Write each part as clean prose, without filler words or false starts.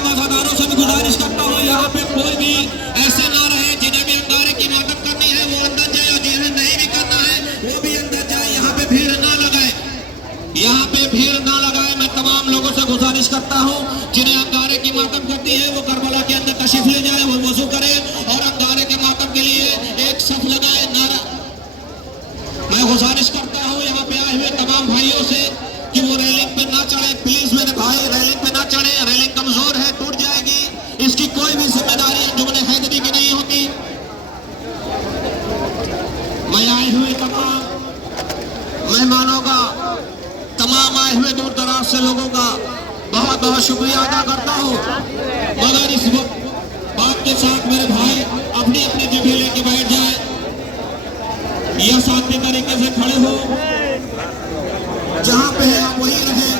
तमाम वफादारों से भी गुजारिश करता हूँ यहाँ पे कोई भी ऐसे ना रहे जिन्हें भी अंगारे की मातम करनी है वो अंदर जाए और जिन्हें नहीं भी करना है वो भी अंदर जाए। यहाँ पे भीड़ ना लगाए, यहाँ पे भीड़ ना लगाए। मैं तमाम लोगों से गुजारिश करता हूँ जिन्हें अंगारे की मातम करती है वो करबला के अंदर तशरीफ ले जाए, वो वजू करे और अंगारे के मातम के लिए एक सफ लगाए, नारा। मैं गुजारिश करता हूँ यहाँ पे आए हुए तमाम भाइयों से कि वो रेलिंग पे ना चढ़े, प्लीज मेरे भाई रेलिंग पे ना चढ़े। रेलिंग कमजोर है, टूट जाएगी। इसकी कोई भी जिम्मेदारी अंजुमन हैदरी की नहीं होती। मैं आए हुए तमाम मेहमानों का, तमाम आए हुए दूर दराज से लोगों का बहुत बहुत शुक्रिया अदा करता हूँ। मगर इस वक्त बात के साथ मेरे भाई अपनी अपनी जगह लेके बैठ जाए या शांति तरीके से खड़े हो, जहां पे है आप वहीं रहे।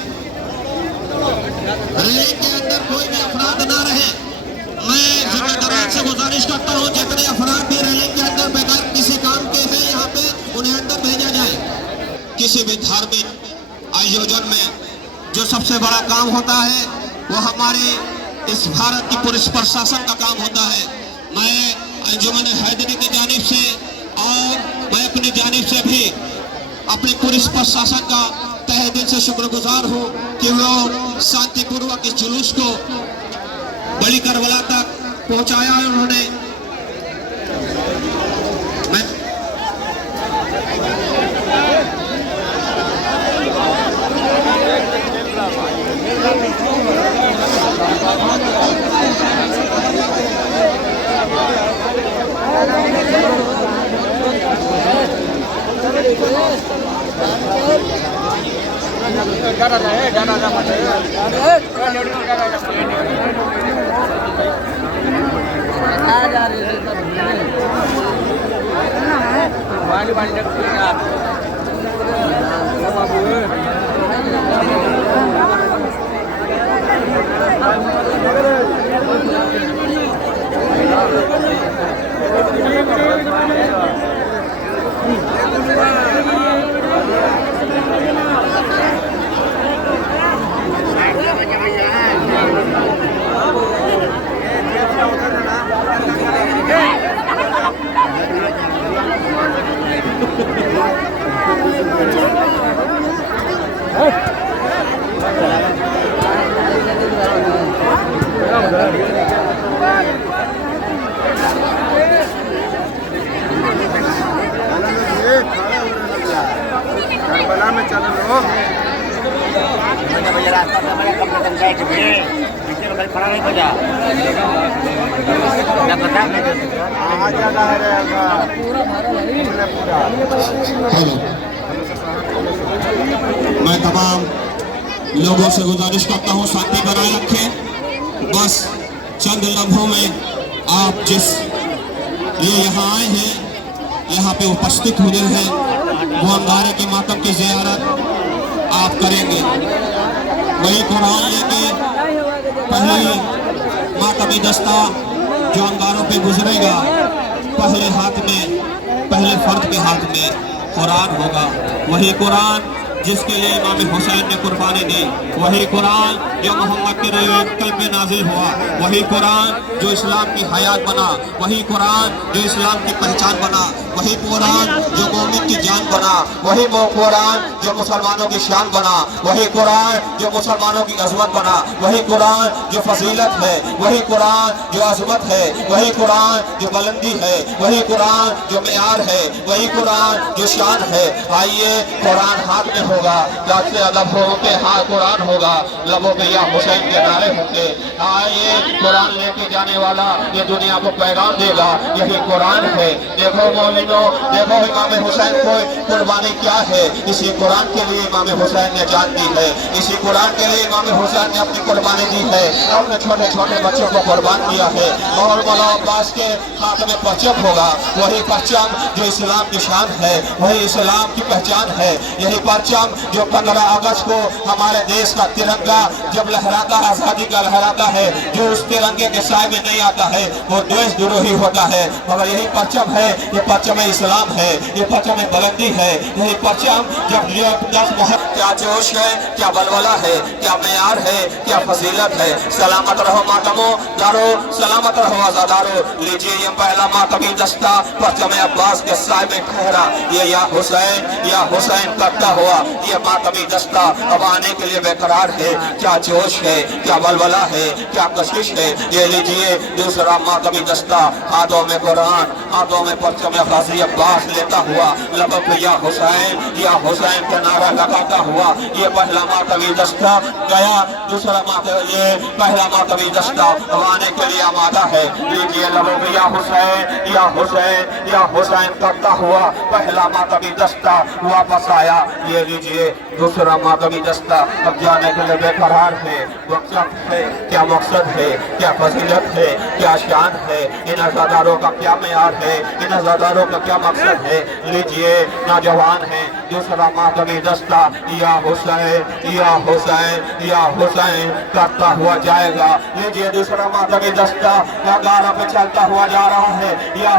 रेलिंग के अंदर कोई भी अफराद ना रहे। मैं जिम्मेदारान से गुजारिश करता हूं जितने अफराद भी रेलिंग के अंदर बगैर किसी काम के हैं यहाँ पे उन्हें अंदर भेजा जाए। किसी भी धार्मिक आयोजन में जो सबसे बड़ा काम होता है वो हमारे इस भारत की पुलिस प्रशासन का काम होता है। मैं अंजुमन हैदरी की जानिब से और मैं अपनी जानिब से भी अपने पुलिस प्रशासन का तहे दिल से शुक्रगुजार हूँ कि वो शांतिपूर्वक इस जुलूस को बड़ी करबला तक पहुंचाया है उन्होंने। मैं तमाम लोगों से गुजारिश करता हूँ शांति बनाए रखें। बस चंद लम्हों में आप जिस ये यहाँ आए हैं, यहाँ पे उपस्थित हुए हैं, वो अंगारे की मातम की ज़ियारत आप करेंगे। वही कुरान लेके पहले मातमी दस्ता जो अंगारों पे गुजरेगा, पहले हाथ में, पहले फर्द के हाथ में कुरान होगा। वही कुरान जिसके लिए इमाम हुसैन ने कुर्बानी दी, वही कुरान जो मोहम्मद के कल्ब में नाजिल हुआ, वही कुरान जो इस्लाम की हयात बना, वही कुरान जो इस्लाम की पहचान बना, वही कुरान जो मोमिन की जान बना, वही कुरान जो मुसलमानों की शान बना, वही कुरान जो मुसलमानों की अजमत बना, वही कुरान जो फजीलत है, वही कुरान जो अजमत है, वही कुरान जो बुलंदी है, वही कुरान जो मेयार है, वही कुरान जो शान है। आइए कुरान हाथ में होगा, लबों पे हाथ कुरान होगा, लबों पे या हुसैन के नारे होंगे। आइए कुरान लेके जाने वाला ये दुनिया को पैगाम देगा, यही कुरान है। देखो मोमिनो, देखो इमाम हुसैन को कुर्बानी क्या है। इसी कुरान के लिए इमाम हुसैन ने जान दी है, इसी कुरान के लिए इमाम हुसैन ने अपनी कुर्बानी दी है, अपने छोटे छोटे बच्चों को कुर्बान किया है। और मौला अब्बास के हाथ में परचम होगा, वही परचम जो इस्लाम की शान है, वही इस्लाम की पहचान है। यही परचम जो 15 अगस्त को हमारे देश का तिरंगा जब लहराता, आजादी का लहराता है, जो उस तिरंगे के साए में नहीं आता है वो देशद्रोही होता है। मगर यही परचम है, ये परचम परचम इस्लाम है, ये परचम बुलंदी है, यही परचम जब 10 मोहर्रम, क्या जोश है, क्या बलवला है, क्या मेयार है, क्या फजीलत है। सलामत रहो मातमो दारो, सलामत रहो आजादारो। लीजिए ये पहला मातमी दस्ता परचम अब्बास के साए में ठहरा, ये या हुसैन करता हुआ ये मातमी दस्ता अब आने के लिए बेकरार है। क्या जोश है, क्या बलवला है, क्या कशिश है। ये लीजिए दूसरा मातमी दस्ता, हाथों में कुरान, हाथों में परचम गाजी अब्बास लेता हुआ, लबों पे या हुसैन के नारा लगाता हुआ ये पहला मातमी दस्ता गया। दूसरा ये पहला मातमी दस्ता अब आने के लिए आमादा है। लीजिए लबों पे या हुसैन करता हुआ पहला मातमी दस्ता वापस आया। ये लीजिए दूसरा मातमी दस्ता अब जाने के लिए बेकरार है। मकसद है, क्या मकसद है, क्या फजीलत है, क्या शान है, इन अज़ादारों का क्या मेयार है, इन अज़ादारों का क्या मकसद है। लीजिए नौजवान है दूसरा मातमी दस्ता या हुसैन करता हुआ जाएगा। लीजिए दूसरा मातमी दस्ता गारा पे चलता हुआ जा रहा है। या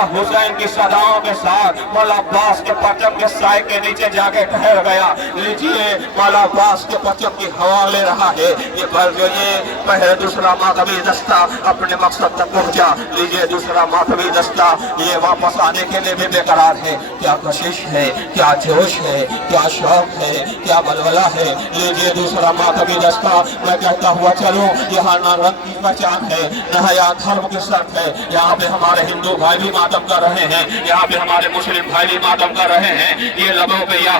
हुसैन की सदाओं के साथ मौला अब्बास के परचम के साए के नीचे जाके ठहर गया। लीजिए मौला अब्बास के परचम की हवा ले रहा है। ये पहले दूसरा मातमी दस्ता अपने मकसद तक पहुंचा। लीजिए दूसरा मातमी दस्ता ये वापस आने के लिए भी बेकरार है। क्या कशिश है, क्या जोश है, क्या शौक है, क्या बलवला है। लीजिए दूसरा मातमी दस्ता मैं कहता हुआ चलो, यहाँ न रंग की पहचान है, न हया धर्म की शर्त है। यहाँ पे हमारे हिंदू भाई भी मातम कर रहे हैं, यहाँ पे हमारे मुस्लिम भाई भी मातम कर रहे हैं। ये लबों पे या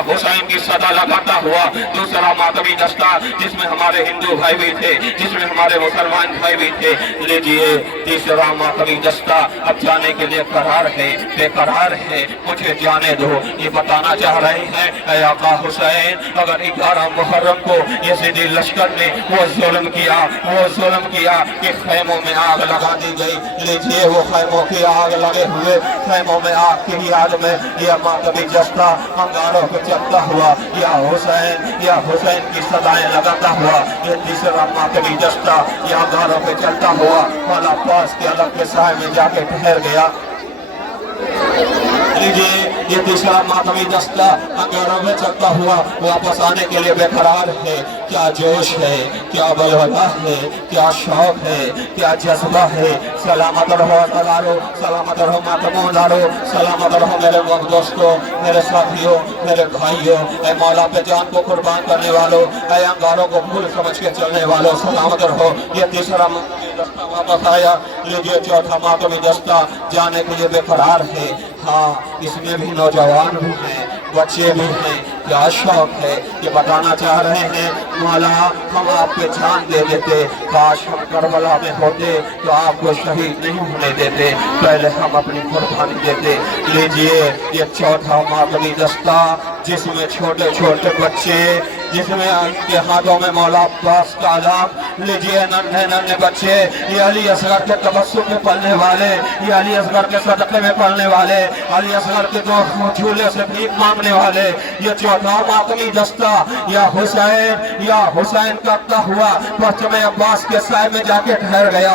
हुसैन की सदा लगाता हुआ दूसरा मातमी दस्ता जिसमें हमारे हिंदू भाई भी थे, जिसमें हमारे मुसलमान भाई भी थे। लीजिए तीसरा मातमी दस्ता अब जाने के लिए करार है, बेकरार है। मुझे जाने दो, ये बताना चाह रहे हैं ऐ आका हुसैन अगर 11 मुहर्रम को यजीदी लश्कर ने वो जुल्म किया कि खैमों में आग लगा दी गई। लीजिए वो खैमों की आग लगे हुए खैमों में आग की याद में यह मातमी दस्ता अंगारों पे चलता हुआ या हुसैन की सदाएं लगाता हुआ ये तीसरा मातमी दस्ता या अंगारों पे चलता हुआ मौला अब्बास के अलग के साए में जाके ठहर गया। लीजिए ये तीसरा मातमी दस्ता अंगारों में चलता हुआ वापस आने के लिए बेकरार है। क्या जोश है, क्या बलवला है, क्या शौक है, क्या जज्बा है। सलामत रहो अज़ादारो, सलामत रहो मातमोदारो, सलामत रहो मेरे दोस्तों, मेरे साथियों, मेरे भाइयों, ऐ मौला पे जान को कुर्बान करने वालों, ऐ अंगारों को भूल समझ के चलने वालों, सलामत रहो। ये तीसरा मातमी दस्ता वापस आया। लीजिए चौथा मातमी दस्ता जाने के लिए बेकरार है। हाँ इसमें भी नौजवान भी हैं, बच्चे भी हैं। क्या शौक है ये बताना चाह रहे हैं मौला हम आप पे जान दे देते, काश हम करबला में होते तो आपको शहीद नहीं होने देते, पहले हम अपनी कुर्बानी देते। लीजिए ये चौथा मातमी दस्ता जिसमें छोटे छोटे बच्चे, जिसमें उनके हाथों में मौला अब्बास का आलाम। लीजिए नन्हे बच्चे, ये अली असगर के तबस्सुम में पलने वाले, ये अली असगर के सदक़े में पलने वाले, अली असगर के दो झूले से भीख मांगने वाले। ये चौथा मातमी दस्ता या हुसैन करता हुआ परचम अब्बास के साए में जाके ठहर गया।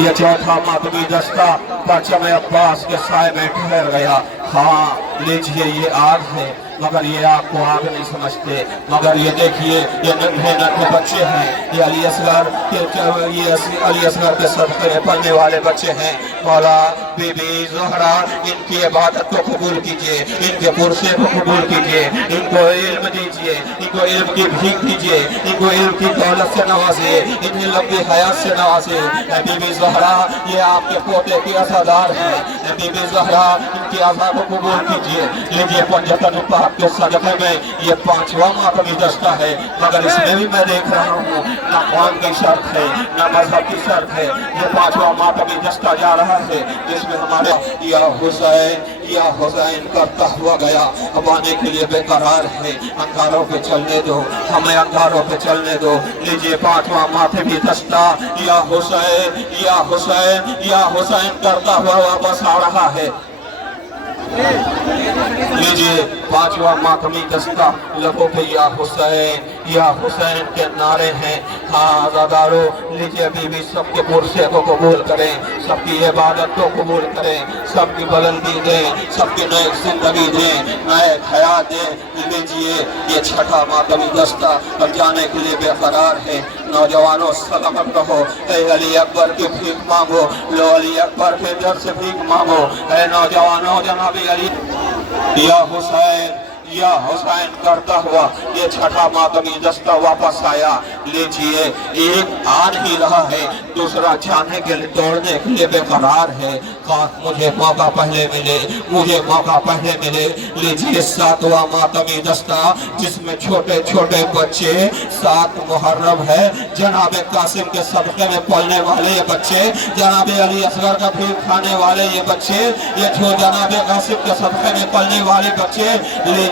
ये चौथा मातमी दस्ता परचम अब्बास के साए में ठहर गया। हाँ लीजिए ये आग है मगर ये आग को आग नहीं समझते। मगर ये देखिए ये नन्हे बच्चे हैं, ये अली असगर के सदक़े में पलने वाले बच्चे हैं। मौला बीबी ज़हरा इनकी इबादत को कबूल कीजिए, इनके पुरसे को कबूल कीजिए, इनको इल्म दीजिए, इनको इल्म की भीख दीजिए, इनको इल्म की दौलत से नवाजिए, इन्हें लंबी हयात से नवाजिए। बीबी ज़हरा ये आपके पोते की अज़ादार है, बीबी ज़हरा इनकी अज़ा को कबूल कीजिए। लीजिए पंजतन के सदक़े में ये पांचवा मातमी दस्ता है मगर इसमें भी मैं देख रहा हूँ न कौम की शर्त है न मजहब की शर्त है। ये पांचवा मातमी दस्ता जा रहा है जिसमें हमारे या हुसैन करता हुआ गया। अब आने के लिए बेकरार है। अंगारों पे चलने दो, हमें अंगारों पे चलने दो। लीजिए पांचवा मातमी दस्ता या हुसैन करता हुआ वापस आ रहा है। लीजिए पांचवा मातमी दस्ता लबों पे या हुसैन या हुसैन के नारे हैं। हाँ आज़ादारों, लीजिए बीवी सबके पुरसे को कबूल करें, सबकी इबादत को कबूल करें, सबकी बुलंदी दें, सबकी नई जिंदगी दें, नए हयात दें। लीजिए ये छठा मातमी दस्ता अब जाने के लिए बेकरार है। नौजवानों सलामत रहो, ए अली अकबर की भीख मांगो, लो अली अकबर के दर से भीख मांगो। ए नौजवानों जनाबी अली या हुसैन करता हुआ ये छठा मातमी दस्ता वापस आया। लीजिए एक आ नहीं रहा है, दूसरा जाने के लिए दौड़ने के लिए बेकरार है। काश मुझे मौका पहले मिले, मुझे मौका पहले मिले। लीजिए सातवां मातमी दस्ता जिसमें छोटे छोटे बच्चे, 7 मुहर्रम है, जनाब कासिम के सदक़े में पलने वाले ये बच्चे, जनाब अली असगर का भीख खाने वाले ये बच्चे, ये जो जनाब कासिम के सदक़े में पलने वाले बच्चे।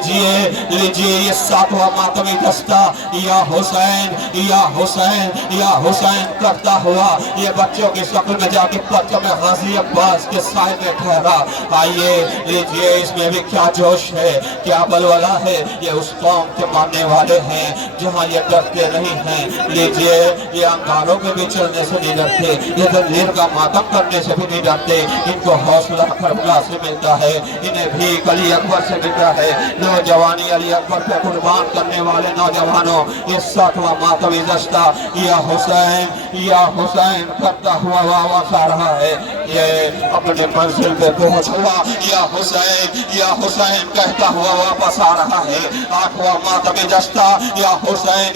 लीजिए ये सातवां मातमी दस्ता या हुसैन या हुसैन या हुसैन करता हुआ ये बच्चों की शक्ल में जाके परचम गाजी अब्बास के साए में ठहरा। आइए लीजिए इसमें भी क्या जोश है, क्या बलवला है। ये उस कौम के मानने वाले हैं जहाँ ये डरते नहीं हैं। लीजिए ये अंगारों के भी चलने से नहीं डरते, ये तकदीर का मातम करने से भी नहीं डरते। इनको हौसला करबला से मिलता है, इन्हें भी अली अकबर से मिलता है। नौजवानी अली अकबर पे कुर्बान करने वाले नौजवानों, ये सातवां मातमी दस्ता या हुसैन करता हुआ वापस आ रहा है। ये अपने मंजिल पे पहुंच हुआ या हुसैन कहता हुआ वापस आ रहा है। आठवां मातमी दस्ता या हुसैन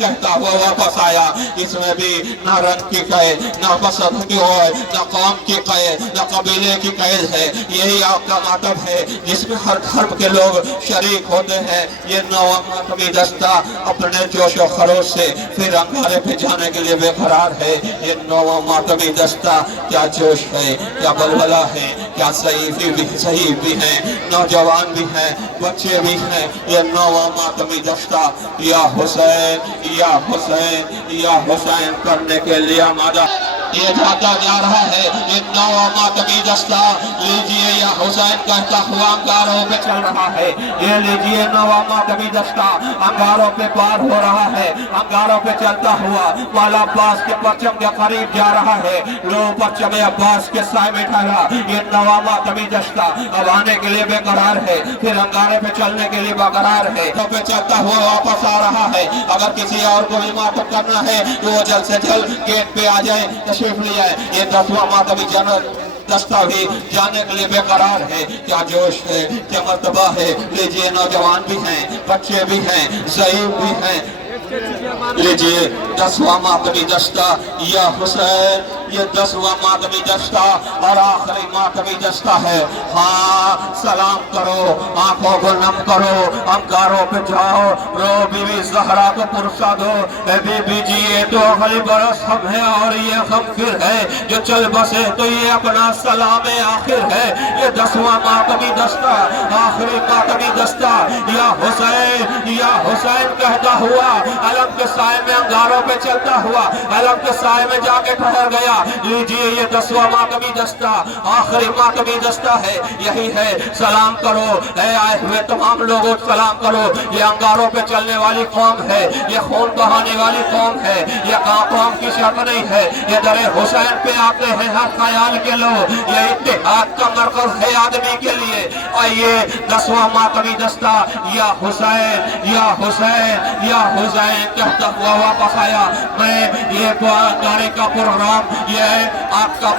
कहता हुआ वापस आया। इसमें भी न रंग की कैद, न पसंद की ओर, न कौम की कैद, न कबीले की कैद है। यही आपका मातम है जिसमें हर धर्म के लोग शरीक होते हैं। ये नौवां मातमी दस्ता अपने जोश और खरोश से फिर अंगारे पे जाने के लिए बेकरार है। ये नौवां मातमी दस्ता क्या जोश है, क्या बलबला है, क्या सही भी है, नौजवान भी हैं, बच्चे भी हैं। ये नौवां मातमी दस्ता या हुसैन करने के लिए आमादा ये जाता जा रहा है। ये नौवां मातमी दस्ता लीजिए या हुसैन कहता हुआ अंगारों पे चल रहा है। ये लीजिए नौवां मातमी दस्ता अंगारों पे पार हो रहा है, अंगारों पे चलता हुआ वाला अब्बास के परचम के करीब जा रहा है। लो परचम अब्बास के साए में ठहरा। ये नौवां मातमी दस्ता अब आने के लिए बेकरार है, फिर अंगारे पे चलने के लिए बेकरार है। तो पे चलता हुआ वापस आ रहा है। अगर किसी और को भी मातम करना है तो वो जल्द से जल्द गेट पे आ जाए, तशरीफ ले आए। ये 10वां मातमी दस्ता भी जाने के लिए बेकरार है। क्या जोश है, क्या मर्तबा है। लीजिए नौजवान भी हैं, बच्चे भी हैं, ज़ईफ भी हैं। लीजिए 10वां मातमी दस्ता या हुसैन, ये 10वां मातमी दस्ता और आखिरी मातमी दस्ता है। हाँ सलाम करो, आंखों को नम करो, अंगारों पे जाओ, रो बीवी ज़हरा को पुरसा दो। बीबी जी ये तो अगली बरस हम है और ये हम फिर है, जो चल बसे तो ये अपना सलाम आखिर है। ये 10वां मातमी दस्ता, आखिरी मातमी दस्ता या हुसैन कहता हुआ अलम के साए में अंगारों पे चलता हुआ अलम के साए में जाके ठहर गया। लीजिए ये 10वां मातमी दस्ता आखिरी मातमी दस्ता है। यही है सलाम करो, आए हुए तमाम लोगों सलाम करो। ये अंगारों पे चलने वाली कौम है, ये खून बहाने वाली कौम है, ये कौम की शर्त नहीं है। ये दरे हुसैन पे आते हैं हर ख्याल के लोग, ये इत्तेहाद का मरकज है आदमी के लिए। आइए 10वां मातमी दस्ता या हुसैन कहता हुआ वापस आया। मैं ये गाने का प्रोग्राम, ये आपका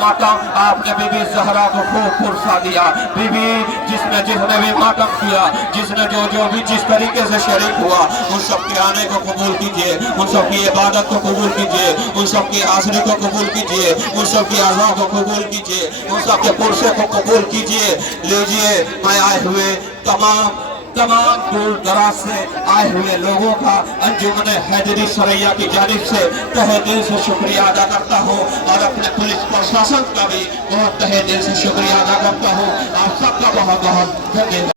मातम आपने बीबी ज़हरा को खूब पुरसा दिया। बीबी जिसने भी मातम किया, जिसने जो भी जिस तरीके से शरीक हुआ, उन सब के आने को कबूल कीजिए, उन सब की इबादत को कबूल कीजिए, उन सब की हाजिरी को कबूल कीजिए, उन सब की आज़ा को कबूल कीजिए, उन सब के पुरसे को कबूल कीजिए। लीजिए मैं आए हुए तमाम दूर दराज से आए हुए लोगों का अंजुमन हैदरी सरैया की जानिब से तहे दिल से शुक्रिया अदा करता हूँ और अपने पुलिस प्रशासन का भी बहुत तहे दिल से शुक्रिया अदा करता हूँ। आप सबका बहुत बहुत धन्यवाद।